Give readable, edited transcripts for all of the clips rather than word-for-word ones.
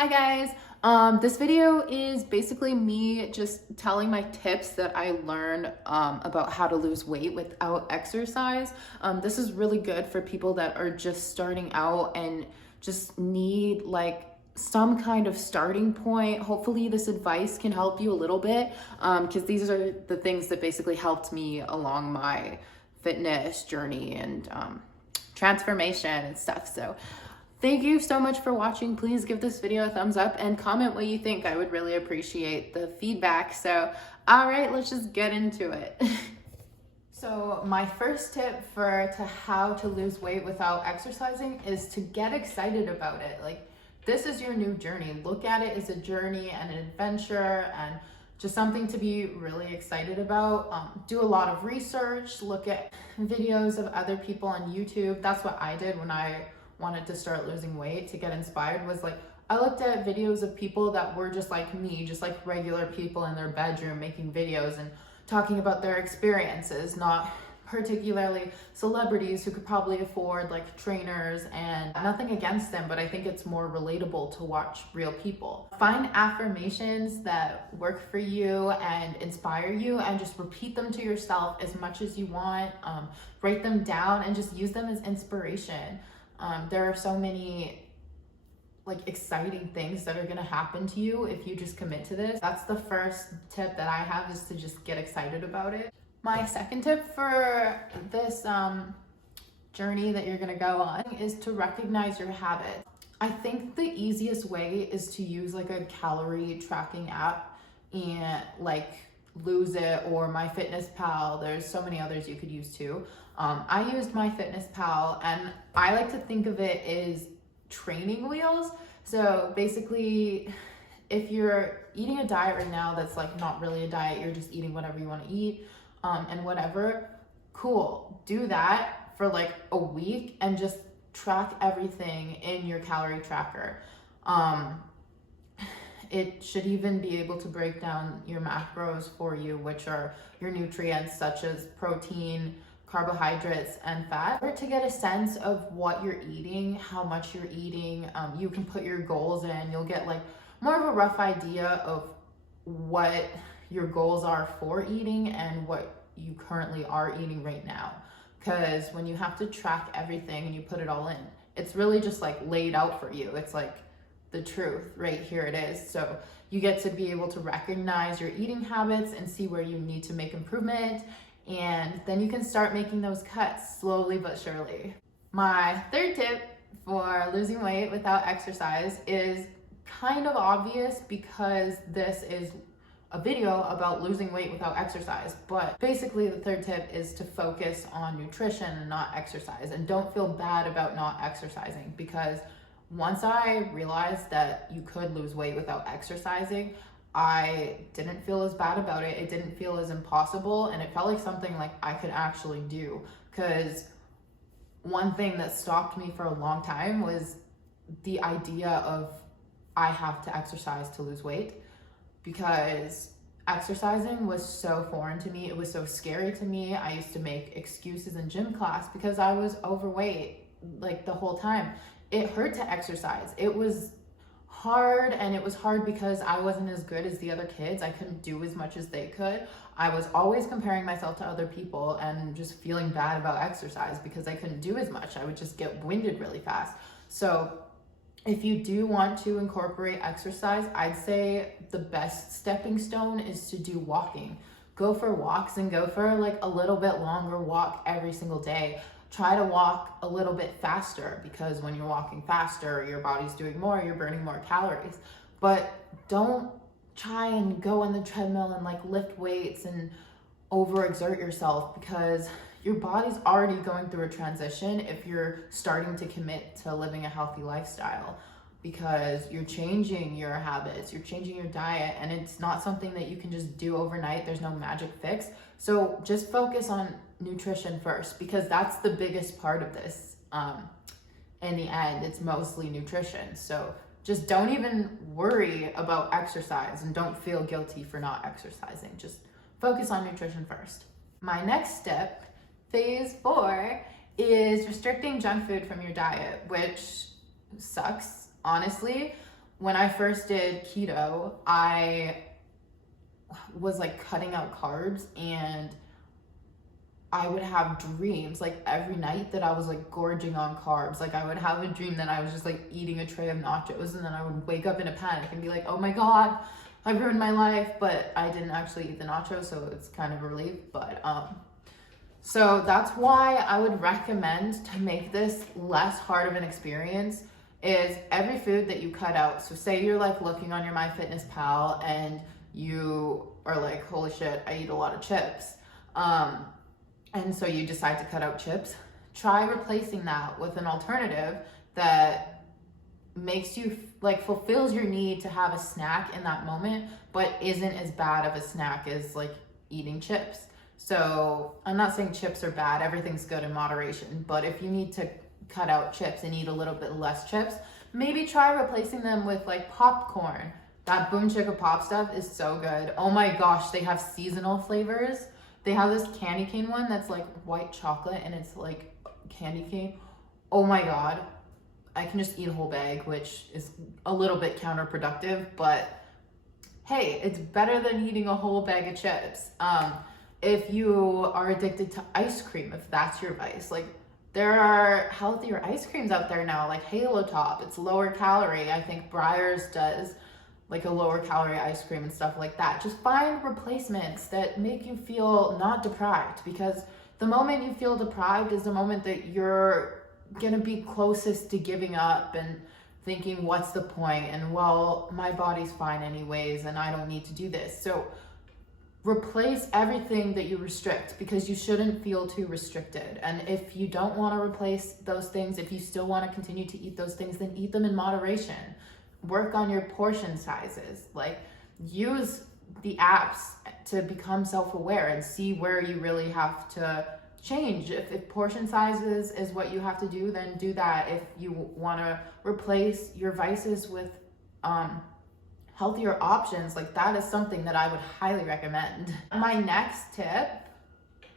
Hi guys, this video is basically me just telling my tips that I learned about how to lose weight without exercise. This is really good for people that are just starting out and just need like some kind of starting point. Hopefully this advice can help you a little bit because these are the things that basically helped me along my fitness journey and transformation and stuff. So thank you so much for watching. Please give this video a thumbs up and comment what you think. I would really appreciate the feedback. So, all right, let's just get into it. So my first tip for how to lose weight without exercising is to get excited about it. Like, this is your new journey. Look at it as a journey and an adventure and just something to be really excited about. Do a lot of research, look at videos of other people on YouTube. That's what I did when I wanted to start losing weight. To get inspired was like, I looked at videos of people that were just like me, just like regular people in their bedroom making videos and talking about their experiences, not particularly celebrities who could probably afford like trainers, and nothing against them, but I think it's more relatable to watch real people. Find affirmations that work for you and inspire you and just repeat them to yourself as much as you want. Write them down and just use them as inspiration. There are so many like exciting things that are going to happen to you if you just commit to this. That's the first tip that I have, is to just get excited about it. My second tip for this journey that you're going to go on is to recognize your habits. I think the easiest way is to use like a calorie tracking app and like Lose It or MyFitnessPal. There's so many others you could use too. I used MyFitnessPal, and I like to think of it as training wheels. So basically, if you're eating a diet right now that's like not really a diet, you're just eating whatever you want to eat and whatever, cool. Do that for like a week and just track everything in your calorie tracker. It should even be able to break down your macros for you, which are your nutrients such as protein, carbohydrates, and fat. To get a sense of what you're eating, how much you're eating, you can put your goals in. You'll get like more of a rough idea of what your goals are for eating and what you currently are eating right now. Because when you have to track everything and you put it all in, it's really just like laid out for you. It's like the truth right here it is. So you get to be able to recognize your eating habits and see where you need to make improvement, and then you can start making those cuts slowly but surely. My third tip for losing weight without exercise is kind of obvious because this is a video about losing weight without exercise, but basically the third tip is to focus on nutrition and not exercise. And don't feel bad about not exercising, because once I realized that you could lose weight without exercising, I didn't feel as bad about it. It didn't feel as impossible, and it felt like something like I could actually do. Because one thing that stopped me for a long time was the idea of I have to exercise to lose weight, because exercising was so foreign to me. It was so scary to me. I used to make excuses in gym class because I was overweight like the whole time. It hurt to exercise. It was hard, and it was hard because I wasn't as good as the other kids. I couldn't do as much as they could. I was always comparing myself to other people and just feeling bad about exercise because I couldn't do as much. I would just get winded really fast. So if you do want to incorporate exercise, I'd say the best stepping stone is to do walking. Go for walks, and go for like a little bit longer walk every single day. Try to walk a little bit faster, because when you're walking faster, your body's doing more, you're burning more calories. But don't try and go on the treadmill and like lift weights and overexert yourself, because your body's already going through a transition if you're starting to commit to living a healthy lifestyle, because you're changing your habits, you're changing your diet, and it's not something that you can just do overnight. There's no magic fix. So just focus on nutrition first, because that's the biggest part of this. In the end, it's mostly nutrition. So just don't even worry about exercise, and don't feel guilty for not exercising. Just focus on nutrition first. My next step, phase 4, is restricting junk food from your diet, which sucks, honestly. when I first did keto, I was like cutting out carbs, and I would have dreams like every night that I was like gorging on carbs. Like I would have a dream that I was just like eating a tray of nachos, and then I would wake up in a panic and be like, oh my God, I ruined my life. But I didn't actually eat the nachos, so it's kind of a relief. But so that's why I would recommend, to make this less hard of an experience, is every food that you cut out. So say you're like looking on your MyFitnessPal and you are like, holy shit, I eat a lot of chips. And so you decide to cut out chips. Try replacing that with an alternative that makes you like fulfills your need to have a snack in that moment, but isn't as bad of a snack as like eating chips. So I'm not saying chips are bad, everything's good in moderation, but if you need to cut out chips and eat a little bit less chips, maybe try replacing them with like popcorn. That Boom Chicka Pop stuff is so good. Oh my gosh, they have seasonal flavors. They have this candy cane one that's like white chocolate and it's like candy cane. Oh my God. I can just eat a whole bag, which is a little bit counterproductive, but hey, it's better than eating a whole bag of chips. If you are addicted to ice cream, if that's your vice, like there are healthier ice creams out there now, like Halo Top, it's lower calorie. I think Breyers does like a lower calorie ice cream and stuff like that. Just find replacements that make you feel not deprived, because the moment you feel deprived is the moment that you're gonna be closest to giving up and thinking, what's the point? And well, my body's fine anyways, and I don't need to do this. So replace everything that you restrict, because you shouldn't feel too restricted. And if you don't want to replace those things, if you still want to continue to eat those things, then eat them in moderation. Work on your portion sizes. Like use the apps to become self-aware and see where you really have to change. If portion sizes is what you have to do, then do that. If you want to replace your vices with healthier options, like that is something that I would highly recommend. My next tip,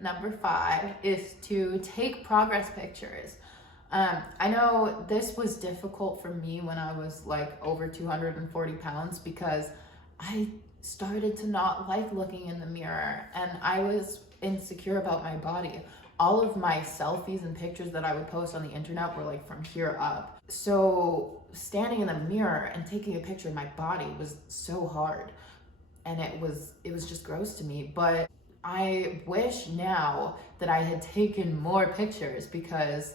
number 5, is to take progress pictures. I know this was difficult for me when I was like over 240 pounds, because I started to not like looking in the mirror and I was insecure about my body. All of my selfies and pictures that I would post on the internet were like from here up. So standing in the mirror and taking a picture of my body was so hard, and it was just gross to me. But I wish now that I had taken more pictures, because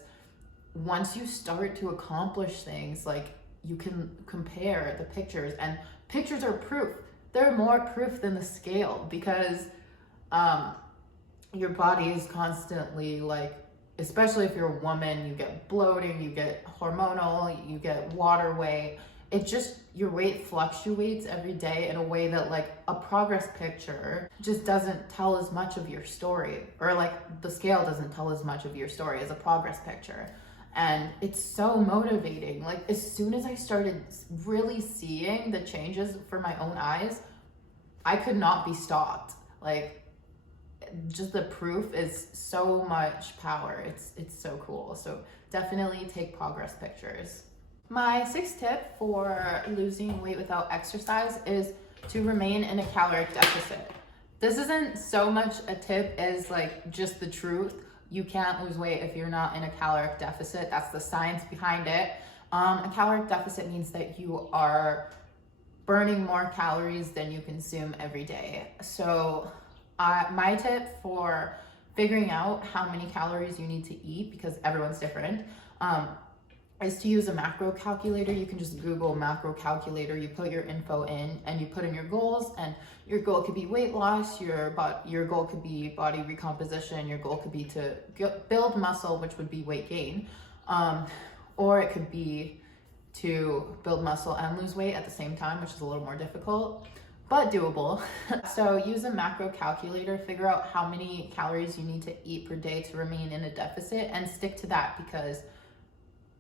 once you start to accomplish things, like you can compare the pictures, and pictures are proof. They're more proof than the scale, because your body is constantly like, especially if you're a woman, you get bloating, you get hormonal, you get water weight. It just, your weight fluctuates every day in a way that like a progress picture just doesn't tell as much of your story, or like the scale doesn't tell as much of your story as a progress picture. And it's so motivating. Like as soon as I started really seeing the changes for my own eyes, I could not be stopped. Like just the proof is so much power. It's so cool. So definitely take progress pictures. My 6th tip for losing weight without exercise is to remain in a caloric deficit. This isn't so much a tip as like just the truth. You can't lose weight if you're not in a caloric deficit. That's the science behind it. A caloric deficit means that you are burning more calories than you consume every day. So my tip for figuring out how many calories you need to eat, because everyone's different, is to use a macro calculator. You can just Google macro calculator, you put your info in and you put in your goals, and your goal could be weight loss, your goal could be body recomposition, your goal could be to build muscle, which would be weight gain, or it could be to build muscle and lose weight at the same time, which is a little more difficult, but doable. So use a macro calculator, figure out how many calories you need to eat per day to remain in a deficit, and stick to that, because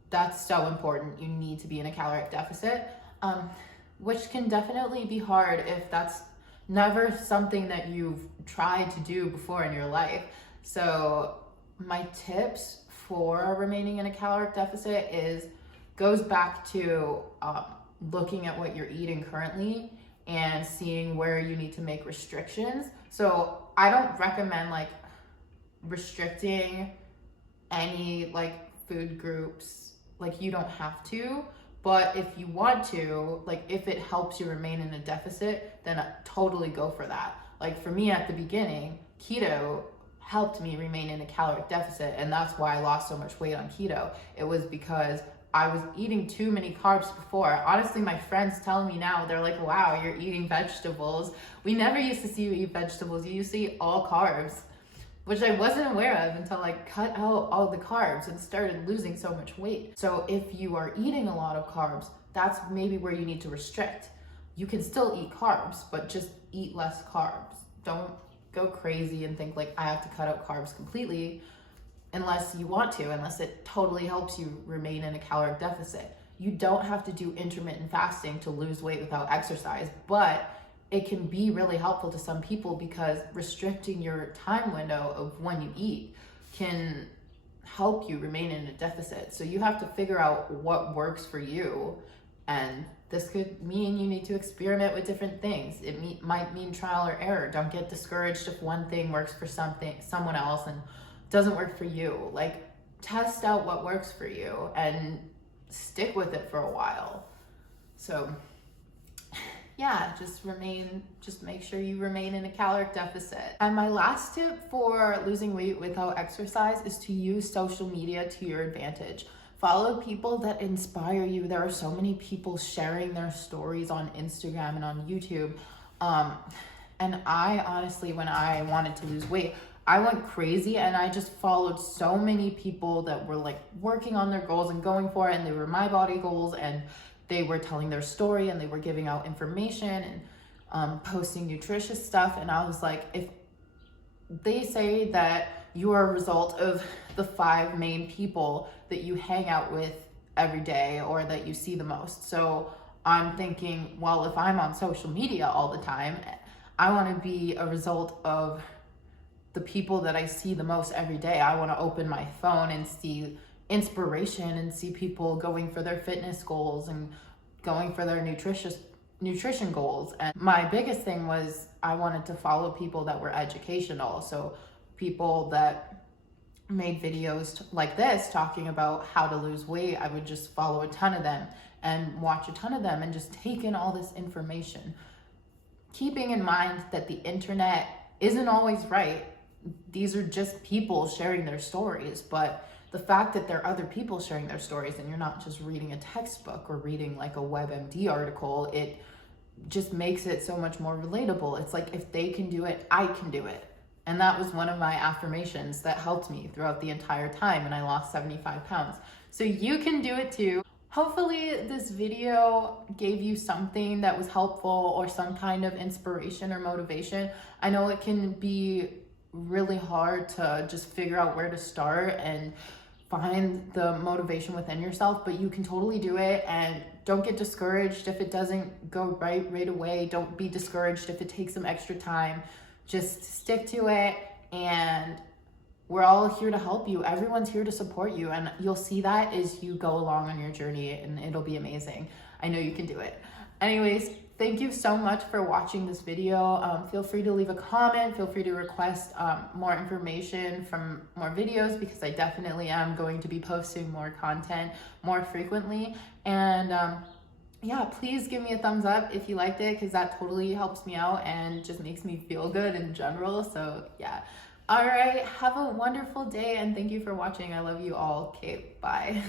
that's so important. You need to be in a caloric deficit, which can definitely be hard if that's never something that you've tried to do before in your life. So my tips for remaining in a caloric deficit goes back to looking at what you're eating currently and seeing where you need to make restrictions. So I don't recommend like restricting any like food groups. Like, you don't have to, but if you want to, like if it helps you remain in a deficit, then totally go for that. Like for me at the beginning, keto helped me remain in a caloric deficit, and that's why I lost so much weight on keto. It was because I was eating too many carbs before. Honestly, my friends tell me now, they're like, wow, you're eating vegetables. We never used to see you eat vegetables. You used to eat all carbs, which I wasn't aware of until I cut out all the carbs and started losing so much weight. So if you are eating a lot of carbs, that's maybe where you need to restrict. You can still eat carbs, but just eat less carbs. Don't go crazy and think like I have to cut out carbs completely, unless you want to, unless it totally helps you remain in a caloric deficit. You don't have to do intermittent fasting to lose weight without exercise, but it can be really helpful to some people because restricting your time window of when you eat can help you remain in a deficit. So you have to figure out what works for you, and this could mean you need to experiment with different things. It might mean trial or error. Don't get discouraged if one thing works for someone else and doesn't work for you. Like, test out what works for you and stick with it for a while. So yeah, just make sure you remain in a caloric deficit. And my last tip for losing weight without exercise is to use social media to your advantage. Follow people that inspire you. There are so many people sharing their stories on Instagram and on YouTube. And I honestly, when I wanted to lose weight, I went crazy and I just followed so many people that were like working on their goals and going for it, and they were my body goals, and they were telling their story and they were giving out information and posting nutritious stuff. And I was like, if they say that you are a result of the 5 main people that you hang out with every day or that you see the most. So I'm thinking, well, if I'm on social media all the time, I want to be a result of the people that I see the most every day. I want to open my phone and see inspiration and see people going for their fitness goals and going for their nutrition goals. And my biggest thing was I wanted to follow people that were educational. So people that made videos like this talking about how to lose weight, I would just follow a ton of them and watch a ton of them and just take in all this information, keeping in mind that the internet isn't always right. These are just people sharing their stories, but the fact that there are other people sharing their stories and you're not just reading a textbook or reading like a WebMD article, it just makes it so much more relatable. It's like, if they can do it, I can do it. And that was one of my affirmations that helped me throughout the entire time, and I lost 75 pounds. So you can do it too. Hopefully this video gave you something that was helpful or some kind of inspiration or motivation. I know it can be really hard to just figure out where to start and find the motivation within yourself, but you can totally do it. And don't get discouraged if it doesn't go right away. Don't be discouraged if it takes some extra time. Just stick to it, and we're all here to help you. Everyone's here to support you, and you'll see that as you go along on your journey, and it'll be amazing. I know you can do it. Anyways, thank you so much for watching this video. Feel free to leave a comment. Feel free to request more information from more videos, because I definitely am going to be posting more content more frequently. And yeah, please give me a thumbs up if you liked it, because that totally helps me out and just makes me feel good in general. So yeah. All right, have a wonderful day, and thank you for watching. I love you all. Okay, bye.